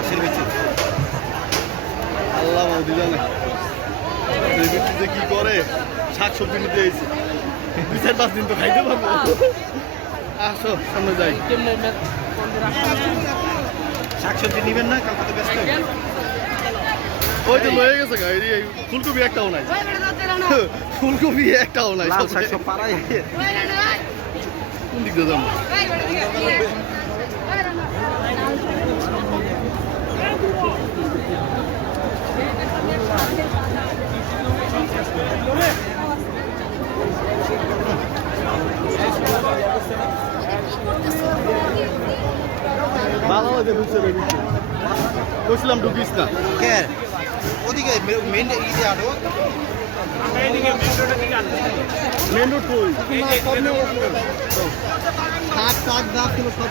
বাঁশের বেঁচে। আল্লাহ মোদি জানে যে কি করে শাক সবজি নিতে এসে দুই চার পাঁচ দিন তো খাইতে পারব। আসো সামনে যাই। শাক সবজি নিবেন না কালকে তো ব্যস্ত। ওই তো লয়ে গেছে গাড়ি ফুলকপি একটাও নাই। ফুলকপি একটাও নাই। সব পাড়ায়। কোন দিক দিয়ে যাব? ভালো লাগে ঢুকছে বলছিলাম ঢুকিস না কে ওদিকে মেন ইয়ে আরও মেন রোড কই শাক যা ছিল সব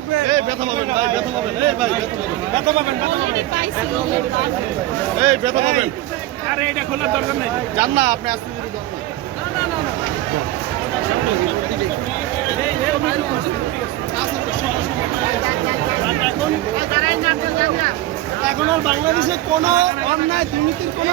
লাগবে। এই ব্যথা পাবেন ভাই ব্যথা পাবেন এই ভাই ব্যথা পাবেন ব্যথা পাবেন এই ব্যথা পাবেন। আরে এটা খোলার দরকার নেই। যান না আপনি আসতে যদি দরকার এখন আর বাংলাদেশে কোনো অন্যায় দুর্নীতির কোনো